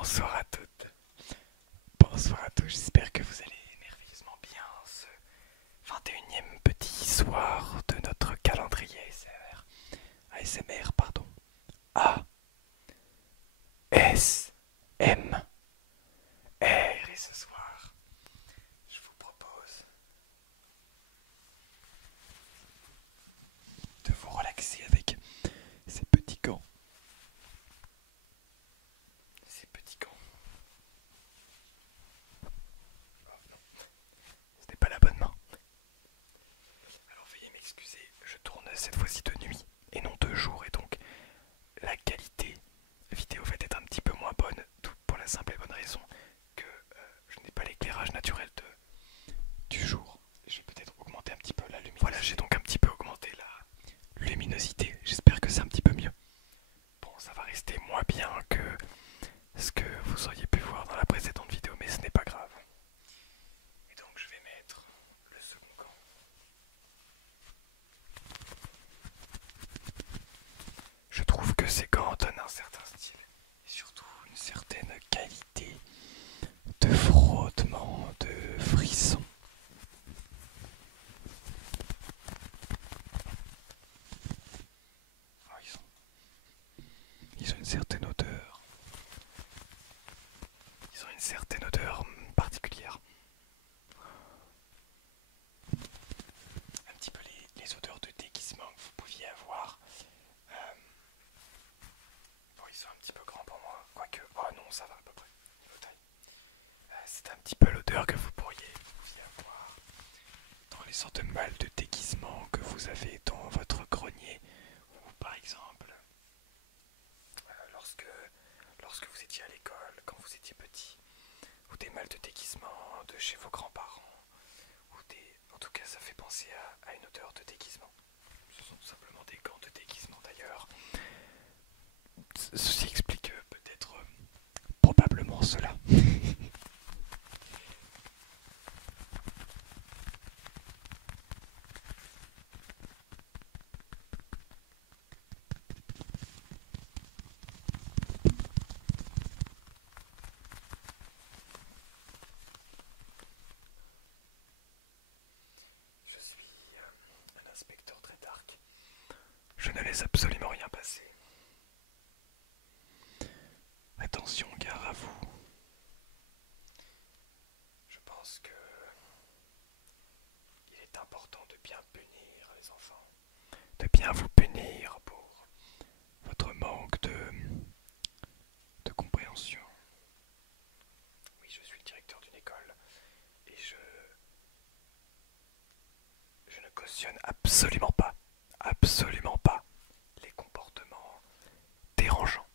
Bonsoir à toutes, bonsoir à tous, j'espère que vous allez merveilleusement bien ce 21e petit soir de notre calendrier ASMR, pardon. A, S, M, R. Et ce soir, je vous propose de vous relaxer avec ces petits gants. Ces petits gants. Oh non, ce n'est pas la bonne main. Alors veuillez m'excuser, je tourne cette fois-ci de nuit et non de jour, et donc la qualité vidéo va être un petit peu moins bonne, tout pour la simple et bonne raison que je n'ai pas l'éclairage naturel du jour. Je vais peut-être augmenter un petit peu la luminosité. Voilà, j'ai donc un petit peu augmenté la luminosité, j'espère que c'est un petit peu mieux. Bon, ça va rester moins bien que ce que vous auriez pu voir dans la précédente vidéo, mais ce n'est pas grave. Et donc je vais mettre le second gant. Je trouve que ces gants donnent un certain style et surtout une certaine qualité de frottement, de frisson. Oh, ils ont une certaine odeur. Ils ont une certaine odeur particulière. Un petit peu les odeurs de déguisement que vous pouviez avoir. Bon, ils sont un petit peu grands pour moi, quoique, oh non, ça va à peu près, niveau taille. C'est un petit peu l'odeur que vous pourriez avoir dans les sortes de malles de déguisement que vous avez dans votre grenier, ou par exemple, lorsque vous étiez à l'école, quand vous étiez petit, ou des malles de déguisement de chez vos grands-parents, ou des... En tout cas, ça fait penser à une odeur de déguisement. Ce sont tout simplement des gants de déguisement d'ailleurs. Ceci explique peut-être probablement cela. Je suis un inspecteur très dark. Je ne laisse absolument rien passer. Attention, gare à vous. Je pense que il est important de bien punir les enfants. De bien vous punir pour votre manque de compréhension. Oui, je suis le directeur d'une école et je ne cautionne absolument pas les comportements dérangeants.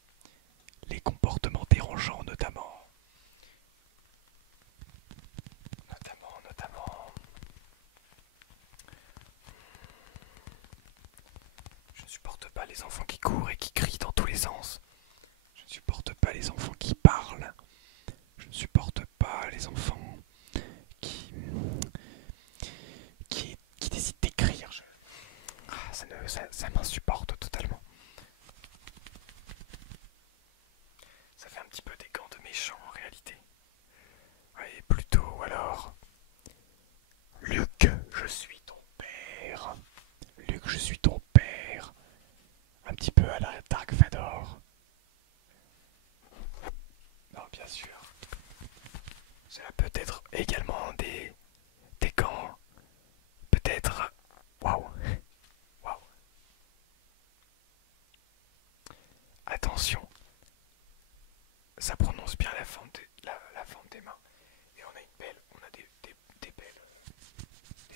Les comportements dérangeants notamment, je ne supporte pas les enfants qui courent et qui crient dans tous les sens. Je ne supporte pas les enfants qui parlent. Je ne supporte pas les enfants qui, qui décident d'écrire. Ça m'insupporte totalement. Ça fait un petit peu des gants de méchants en réalité. Ouais, plutôt alors. Luc, je suis ton père. Luc, je suis ton père. Un petit peu à la Dark Vador. Non, bien sûr. Cela peut être également des gants. Peut-être. Waouh. Waouh. Attention. Ça prononce bien la forme des mains. Et on a des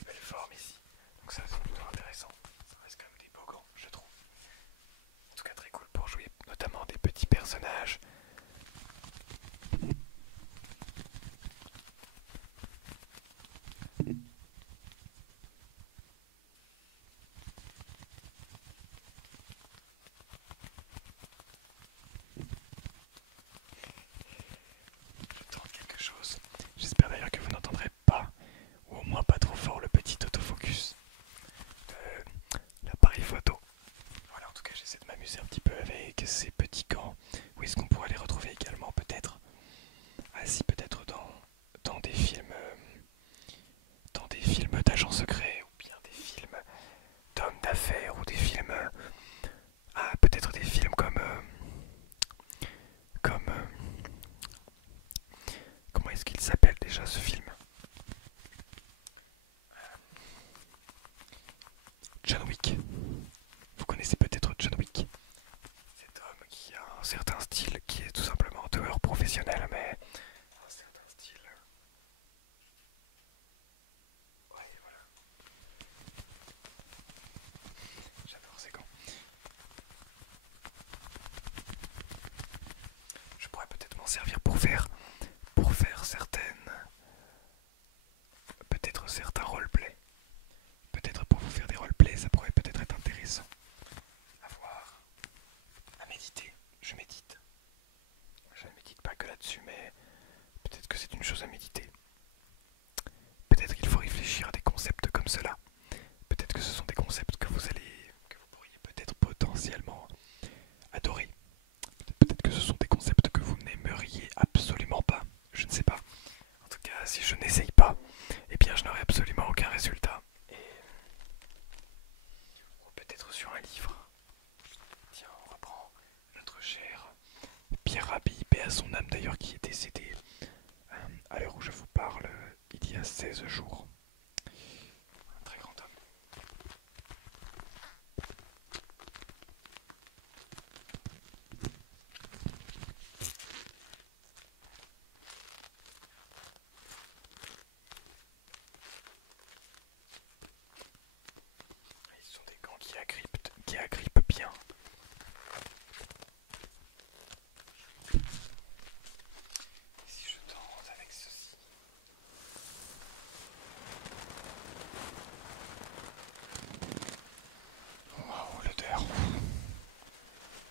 belles formes ici. Donc ça c'est plutôt intéressant. Ça reste quand même des beaux gants, je trouve. En tout cas très cool pour jouer notamment des petits personnages. Je tente quelque chose. J'espère d'ailleurs que vous n'entendrez pas, ou au moins pas trop fort, le petit autofocus de l'appareil photo. Voilà, en tout cas j'essaie de m'amuser un petit peu avec ces petits gants. Où est-ce qu'on pourrait les retrouver également peut-être d'agents secrets ou bien des films d'hommes d'affaires ou des films... ah, peut-être des films comme... comment est-ce qu'il s'appelle déjà ce film? John Wick. Vous connaissez peut-être John Wick. Cet homme qui a un certain style qui est tout simplement un tueur professionnel, mais un certain style. Ouais, voilà. J'adore ces gants. Je pourrais peut-être m'en servir pour faire certaines, peut-être certains roleplays. Peut-être pour vous faire des roleplays, ça pourrait peut-être être intéressant. À voir, à méditer. Je médite. Je ne médite pas que là-dessus, mais peut-être que c'est une chose à méditer. Peut-être qu'il faut réfléchir à des concepts comme cela. Peut-être que ce sont des concepts que que vous pourriez peut-être potentiellement adorer. Peut-être que ce sont des concepts que vous n'aimeriez absolument pas. Je ne sais pas. En tout cas, si je n'essaye pas, eh bien je n'aurai absolument aucun résultat. Et ou peut-être sur un livre. Tiens, on reprend notre cher Pierre Rabhi, paix à son âme d'ailleurs, qui est décédé à l'heure où je vous parle il y a 16 jours. Un très grand homme. Ils sont des gants qui agrippent bien. Et si je tente avec ceci? Waouh, l'odeur.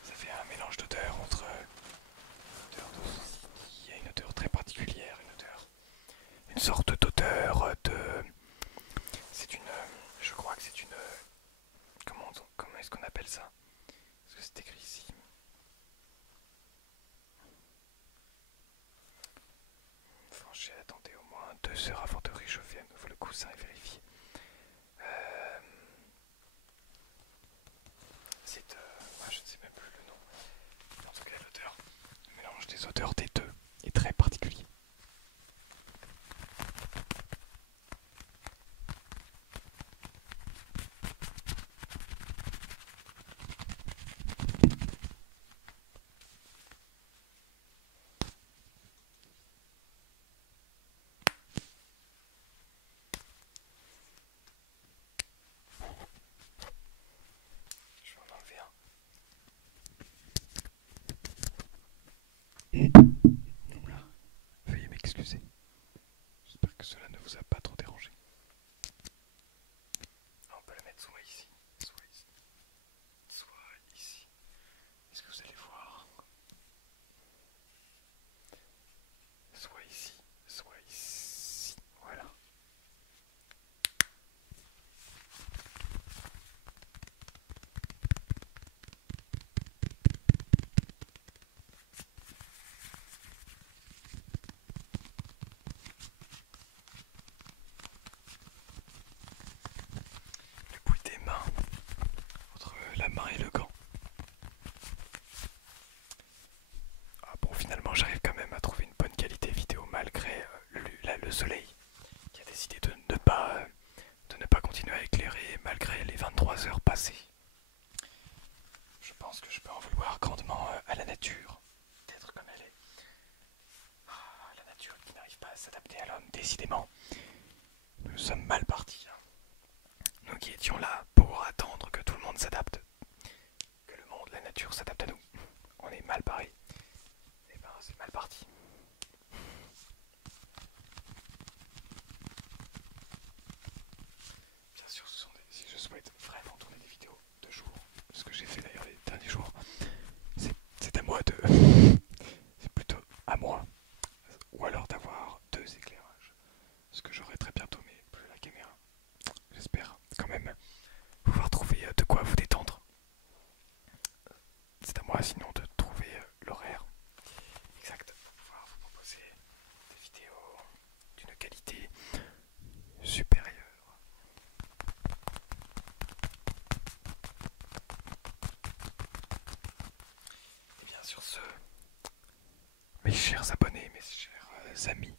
Ça fait un mélange d'odeurs entre l'odeur de ceci qui a une odeur très particulière, une sorte d'odeur de... C'est une... Je crois que c'est une... Comment est-ce qu'on appelle ça? Est-ce que c'est écrit ici? Franchement, attendez au moins 2 heures avant de réchauffer à nouveau le coussin et vérifier. Euh, c'est... je ne sais même plus le nom. En tout cas, l'odeur, le mélange des odeurs des deux est très particulier. Je vais en enlever un. Voilà. Veuillez m'excuser. J'espère que cela ne vous a pas trop dérangé. On peut le mettre soit ici, soit ici, soit ici. Est-ce que vous allez voir? Soit ici, soit ici. Voilà. Le bruit des mains entre la main et le gant. Ah bon, finalement, j'arrive quand même à trouver une bonne qualité vidéo malgré le soleil qui a décidé de ne pas continuer à éclairer malgré les 23 heures passées. Je pense que je peux en vouloir grandement à la nature d'être comme elle est. Ah, la nature qui n'arrive pas à s'adapter à l'homme, décidément. Nous sommes mal partis. Nous qui étions là pour attendre que tout le monde s'adapte, que le monde, la nature s'adapte à nous. On est mal barré. Et ben c'est mal parti. Bien sûr, si je souhaite vraiment tourner des vidéos de jour, ce que j'ai fait d'ailleurs les derniers jours, c'est à moi de... c'est plutôt à moi. Ou alors d'avoir 2 éclairages. Ce que j'aurai très bientôt, mais plus la caméra. J'espère quand même pouvoir trouver de quoi vous détendre. C'est à moi sinon de trouver l'horaire exact pour pouvoir vous proposer des vidéos d'une qualité supérieure. sur ce, mes chers abonnés, mes chers amis,